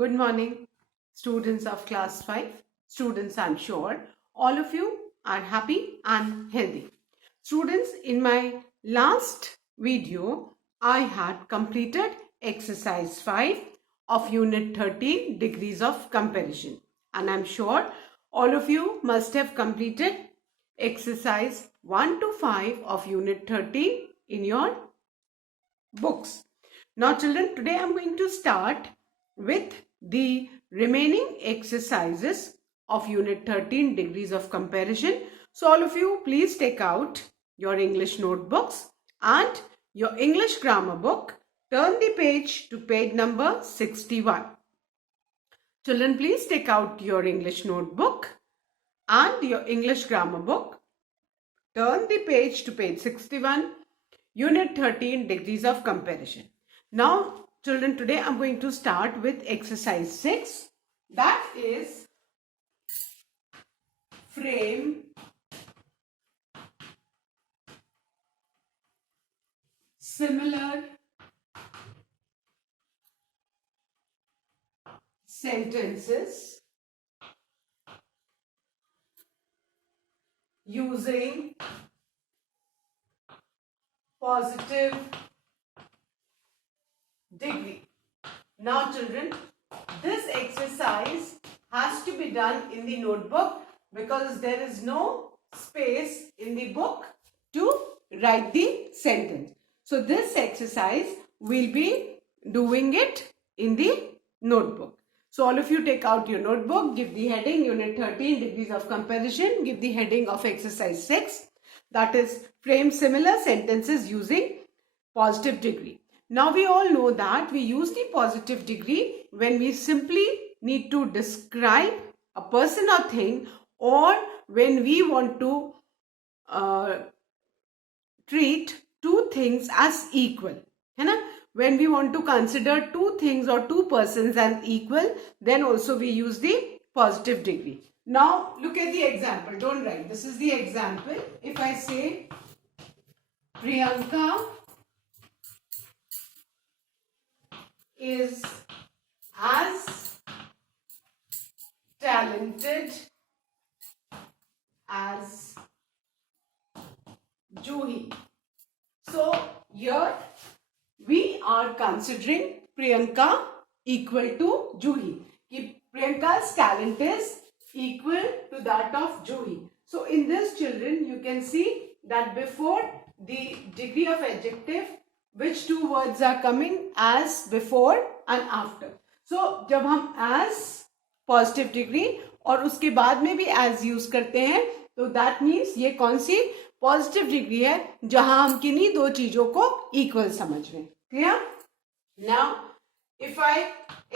Good morning, students of class 5. Students, I'm sure all of you are happy and healthy. Students, in my last video, I had completed exercise 5 of unit 13, degrees of comparison. And I'm sure all of you must have completed exercise 1 to 5 of unit 13 in your books. Now children, today I'm going to start with the remaining exercises of unit 13, degrees of comparison. So all of you, please take out your English notebooks and your English grammar book. Turn the page to page number 61. Children, please take out your English notebook and your English grammar book. Turn the page to page 61. Unit 13, degrees of comparison. Now, children, today I'm going to start with exercise 6. That is frame similar sentences using positive degree. Now children, this exercise has to be done in the notebook because there is no space in the book to write the sentence. So this exercise we'll be doing it in the notebook. So all of you take out your notebook, give the heading unit 13, degrees of comparison, give the heading of exercise 6, that is frame similar sentences using positive degree. Now we all know that we use the positive degree when we simply need to describe a person or thing, or when we want to treat two things as equal. When we want to consider two things or two persons as equal, then also we use the positive degree. Now look at the example. Don't write. This is the example. If I say Priyanka is as talented as Juhi. So here we are considering Priyanka equal to Juhi. Priyanka's talent is equal to that of Juhi. So in this, children, you can see that before the degree of adjective, which two words are coming? As, before and after. So जब हम as positive degree और उसके बाद में भी as use करते हैं, तो that means ये कौन सी पॉजिटिव डिग्री है जहां हम किन्हीं दो चीजों को इक्वल समझ रहे हैं. Clear? Now if I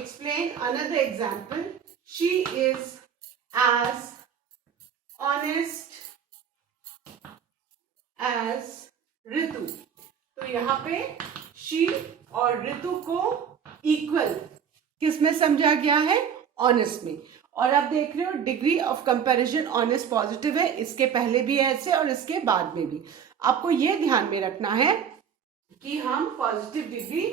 explain another example, she is as honest as Ritu. तो यहाँ पे शी और ऋतु को इक्वल किस में समझा गया है? ऑनेस्ट में. और आप देख रहे हो degree of comparison honest positive है, इसके पहले भी ऐसे और इसके बाद में भी. आपको ये ध्यान में रखना है कि हम पॉजिटिव डिग्री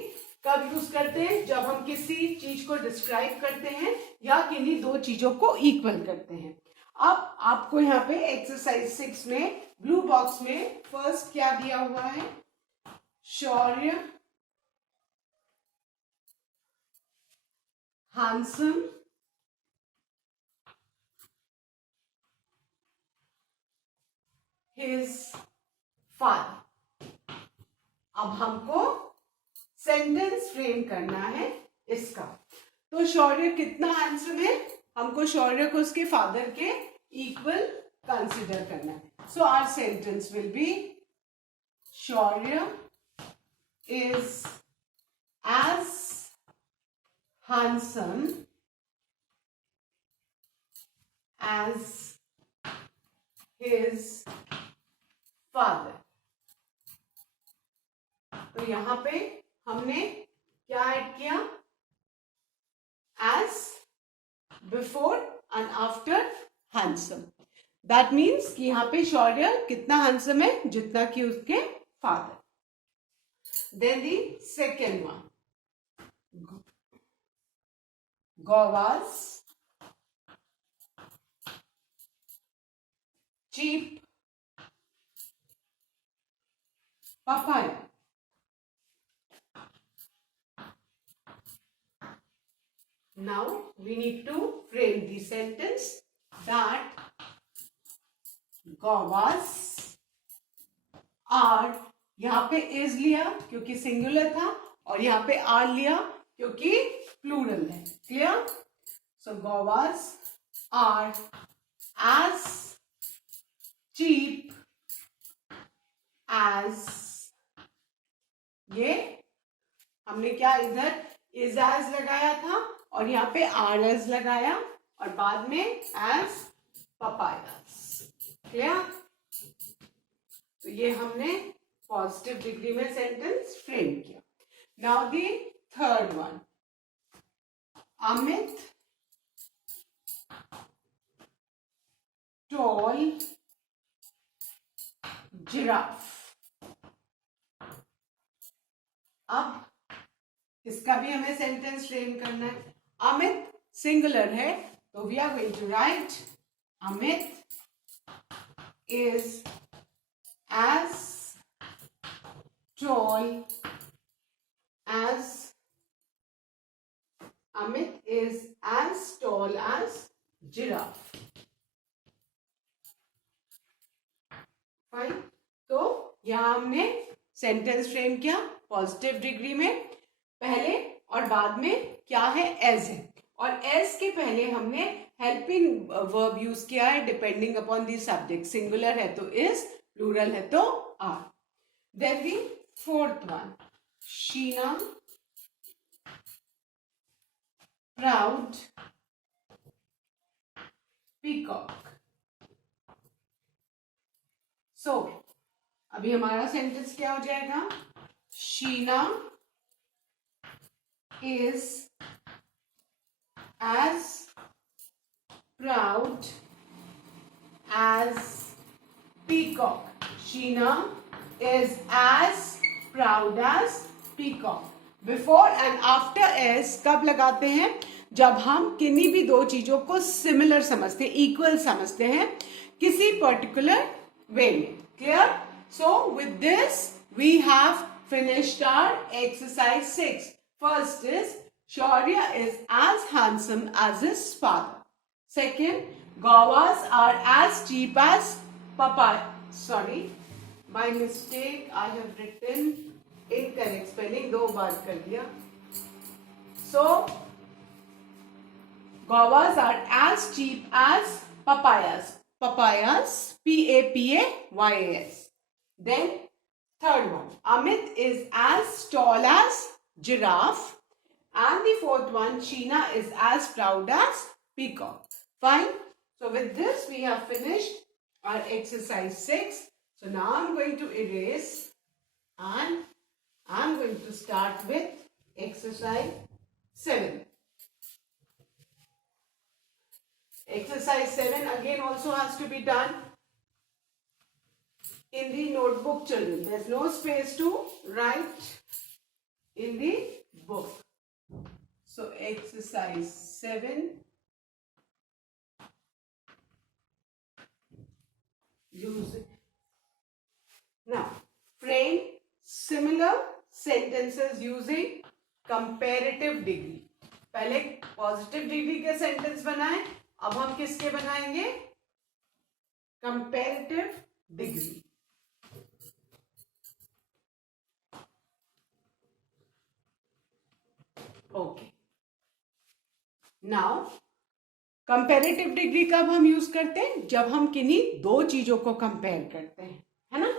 कब यूज करते हैं? जब हम किसी चीज को डिस्क्राइब करते हैं या किन्हीं दो चीजों को इक्वल करते हैं. अब आपको यहाँ पे एक्सरसाइज 6 में ब्लू बॉक्स में फर्स्ट क्या दिया हुआ है? शौर्य हैंडसम his father. अब हमको सेंटेंस फ्रेम करना है इसका. तो शौर्य कितना हैंडसम है? हमको शौर्य को उसके फादर के इक्वल कंसिडर करना है. So our sentence will be Shaurya is as handsome as his father. तो यहां पे हमने क्या ऐड किया? as, before and after handsome. That means कि यहाँ पे शौर्य कितना हैंडसम है? जितना कि उसके father. Then the second one, guavas, cheap papaya. Now we need to frame the sentence that guavas are, यहाँ पे is लिया क्योंकि सिंगुलर था और यहाँ पे are लिया क्योंकि प्लूरल है. Clear? So guavas are as cheap as, ये हमने क्या इधर is as लगाया था और यहाँ पे are as लगाया और बाद में as papayas. क्लियर? तो ये हमने पॉजिटिव डिग्री में सेंटेंस फ्रेम किया. Now the third one, Amit tall giraffe. अब इसका भी हमें सेंटेंस फ्रेम करना है. अमित सिंगुलर है तो we are going to write Amit is as tall as, Amit is as tall as giraffe. Fine. तो यहां हमने सेंटेंस फ्रेम किया पॉजिटिव डिग्री में. पहले और बाद में क्या है, एज है, और एज के पहले हमने हेल्पिंग वर्ब यूज किया है depending upon the subject. Singular है तो इज, प्लूरल है तो are. Then the fourth one, Sheena proud peacock. So अभी हमारा सेंटेंस क्या हो जाएगा, Sheena is as proud as peacock. Sheena is as proud as peacock. Before and after as कब लगाते हैं, जब हम किन्हीं भी दो चीजों को सिमिलर समझते हैं, इक्वल समझते हैं किसी पर्टिकुलर वे में. Clear? So with this we have finished our exercise 6. First is Shaurya is as handsome as his father. Second, guavas are as cheap as papaya. Sorry, by mistake I have written incorrect spelling. दो बार कर दिया. So guavas are as cheap as papayas. Papayas, Papayas. Then third one, Amit is as tall as giraffe, and the fourth one, Sheena is as proud as peacock. Fine. So with this we have finished our exercise 6. So now I'm going to erase and I'm going to start with exercise 7. Exercise 7 again also has to be done in the notebook, children. There's no space to write in the book. So exercise 7, use it. Now frame similar sentences using comparative degree. पहले positive degree के sentence बनाए, अब हम किसके बनाएंगे, comparative degree. Okay. Now comparative degree कब हम use करते हैं, जब हम किन्हीं दो चीजों को कंपेयर करते हैं, है ना.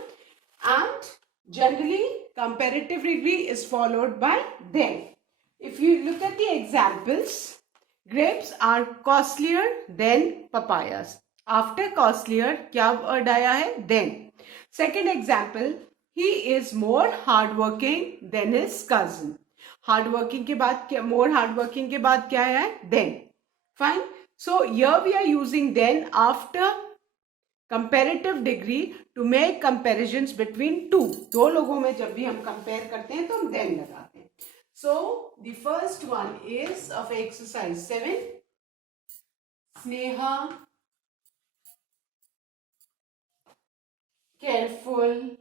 And generally comparative degree is followed by then. If you look at the examples, grapes are costlier than papayas. After costlier क्या वर्ड आया है, then. Second example, he is more hardworking than his cousin. Hardworking के बाद क्या, more hardworking के बाद क्या आया है, then. Fine. So here we are using then after comparative degree to make comparisons between two. दो लोगों में जब भी हम compare करते हैं तो हम then लगाते हैं. So the first one is of exercise 7. Sneha, careful,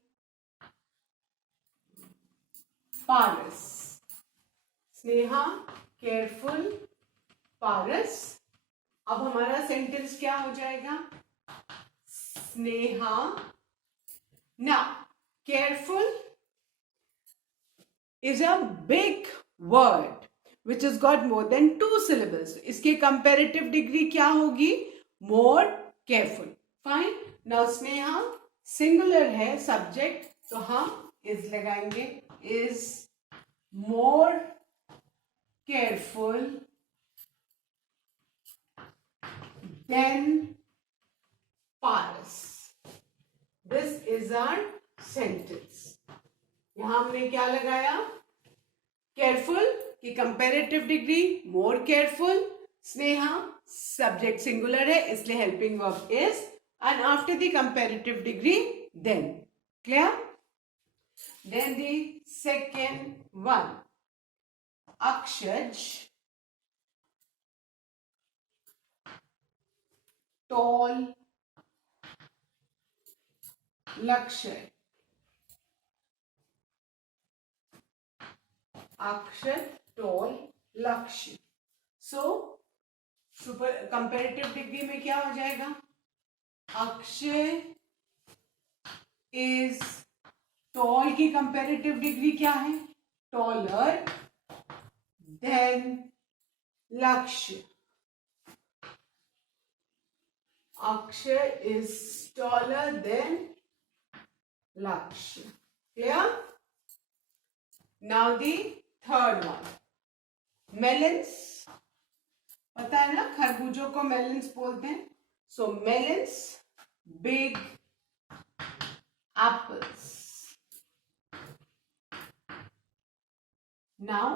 Paras. Sneha, careful, Paras. अब हमारा सेंटेंस क्या हो जाएगा? Sneha. Now, careful is a big word which has got more than 2 syllables. इसकी comparative degree क्या होगी? More careful. Fine. Now, Sneha singular है subject, तो हम is लगाएंगे. Is more careful than Paras. This is our sentence. यहां हमने क्या लगाया? केयरफुल की comparative degree more careful. Sneha subject singular है इसलिए helping verb is, and after the comparative degree then. Clear? Then the second one, Akshaj, tall, Lakshya. Akshar, toll, लक्ष्य. So super comparative degree में क्या हो जाएगा? अक्षय इज टॉल की कंपेरेटिव डिग्री क्या है? टॉलर देन लक्ष्य. अक्षय इज टॉलर देन लक्ष्य. Clear? Now the third one, melons. पता है ना खरबूजों को melons बोलते हैं. So melons, big apples. Now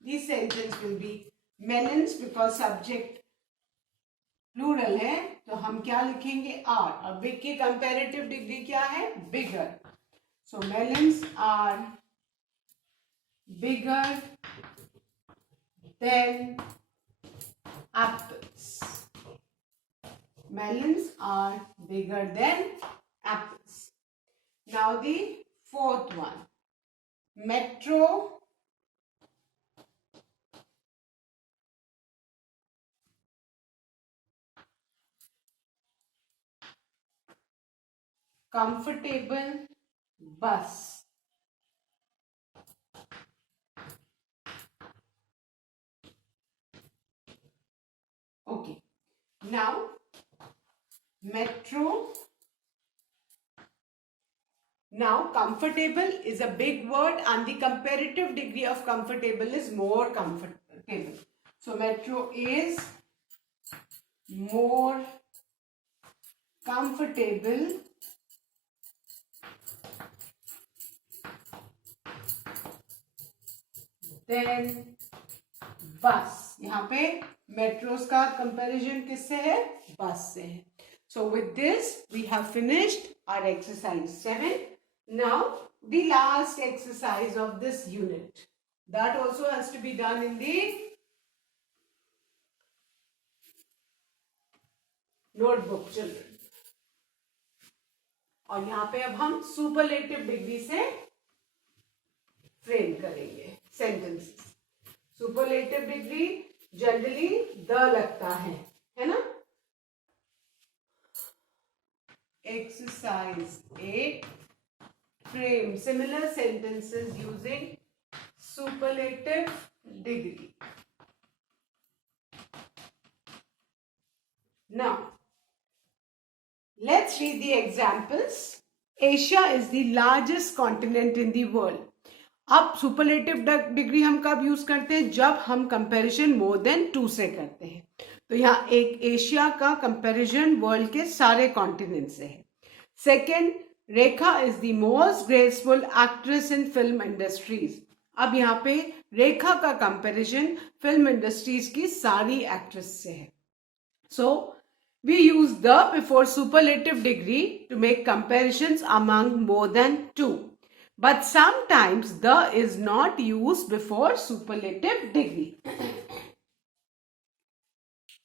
the sentence will be melons because subject plural है तो हम क्या लिखेंगे? are. और big की comparative degree क्या है? bigger. So melons are bigger than apples. Melons are bigger than apples. Now the fourth one, metro, comfortable bus. Okay, now metro. Now comfortable is a big word and the comparative degree of comfortable is more comfortable. So metro is more comfortable than bus. यहाँ पे metros का comparison किससे है? बस से है. So with this we have finished our exercise 7. Now the last exercise of this unit, that also has to be done in the notebook children. और यहाँ पे अब हम सुपरलेटिव डिग्री से फ्रेम करेंगे sentences. Superlative degree generally the लगता है ना? Exercise 8, frame similar sentences using superlative degree. Now, let's read the examples. Asia is the largest continent in the world. अब सुपरलेटिव डिग्री हम कब यूज करते हैं? जब हम कंपैरिजन मोर देन 2 से करते हैं. तो यहाँ एक एशिया का कंपैरिजन वर्ल्ड के सारे कॉन्टिनेंट से है. Second, Rekha is the most graceful actress in film industries. अब यहाँ पे रेखा का कंपैरिजन फिल्म इंडस्ट्रीज की सारी एक्ट्रेस से है. सो we use the before superlative degree to make comparisons among more than 2. but sometimes the is not used before superlative degree.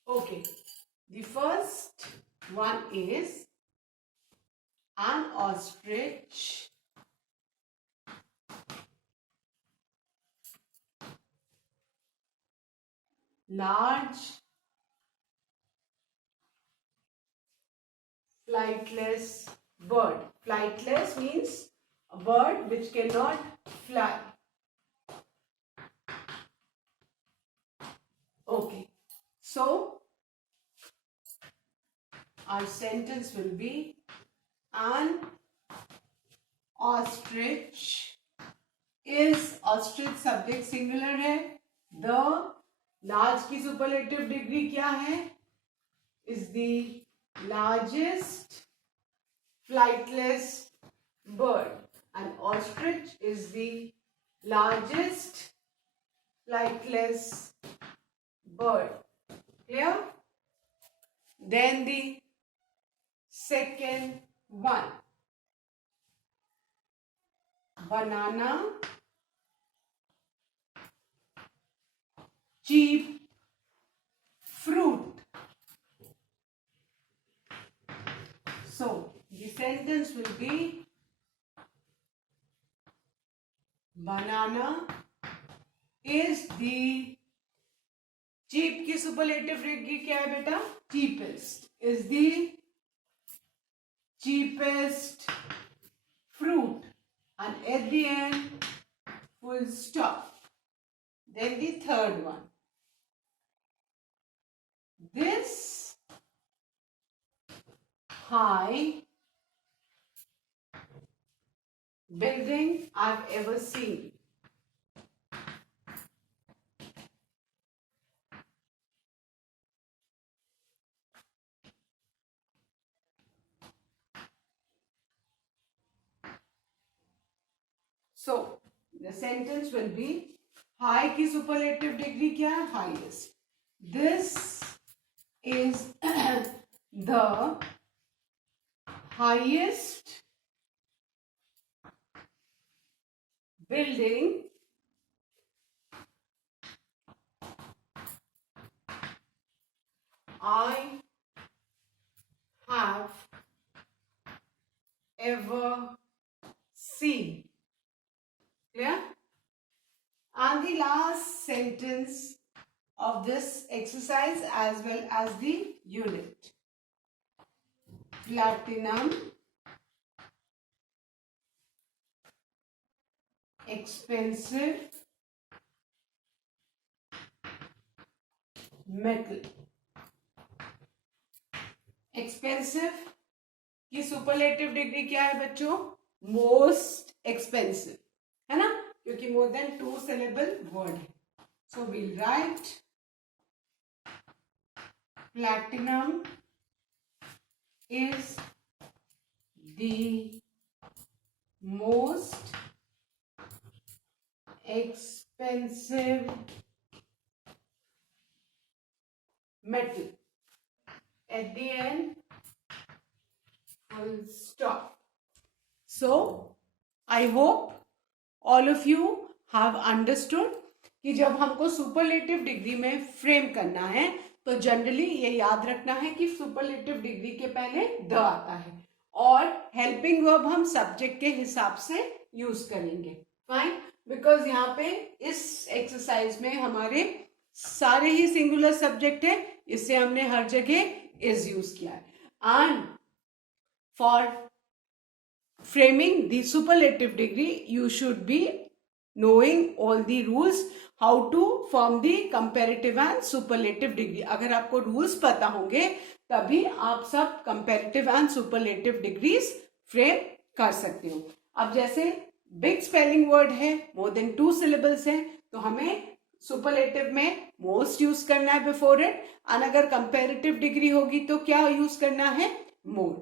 Okay, the first one is an ostrich large flightless bird. Flightless means a bird which cannot fly. Okay, so our sentence will be an ostrich is, ostrich subject singular है, the large की superlative degree क्या है, is the largest flightless bird, and ostrich is the largest flightless bird. Clear? Then the second one, banana cheap fruit. So the sentence will be banana is the cheap की superlative degree क्या है बेटा, cheapest, is the cheapest fruit, and at the end full stop. Then the third one, this high building I've ever seen. So the sentence will be high की superlative degree क्या है, highest. This is the highest building I have ever seen. Clear? And the last sentence of this exercise as well as the unit. Platinum expensive metal. Expensive की superlative degree क्या है बच्चों, most expensive है ना, क्योंकि more than 2 syllable word है. So we'll write platinum is the most expensive metal. At the end, full stop. So I hope all of you have understood कि जब हमको सुपरलेटिव डिग्री में फ्रेम करना है तो जनरली ये याद रखना है कि सुपरलेटिव डिग्री के पहले द आता है, और हेल्पिंग वर्ब हम सब्जेक्ट के हिसाब से यूज करेंगे. फाइन, बिकॉज यहाँ पे इस एक्सरसाइज में हमारे सारे ही सिंगुलर सब्जेक्ट है, इससे हमने हर जगह इज यूज किया है. And for framing the superlative degree you should be knowing all the rules how to form the comparative and superlative degree. अगर आपको rules पता होंगे तभी आप सब comparative and superlative degrees frame कर सकते हो. अब जैसे big spelling word है, more than 2 syllables है, तो हमें superlative में most यूज करना है before it, और अगर comparative degree होगी तो क्या यूज करना है, more.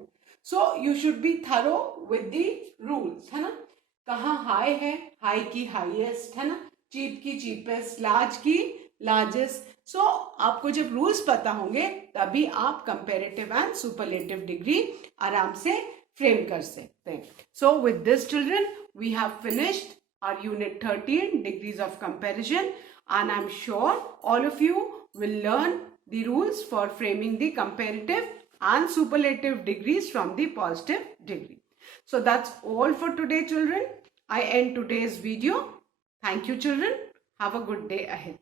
So you should be thorough with the rules, है ना. कहाँ हाई है, हाई की हाईएस्ट है ना, चीप की चीपेस्ट, लार्ज की लार्जेस्ट. सो आपको जब रूल्स पता होंगे तभी आप कंपैरेटिव एंड सुपरलेटिव डिग्री आराम से फ्रेम कर सकते हैं. So with this children we have finished our unit 13, degrees of comparison, and I'm sure all of you will learn the rules for framing the comparative and superlative degrees from the positive degree. So that's all for today, children. I end today's video. Thank you, children. Have a good day ahead.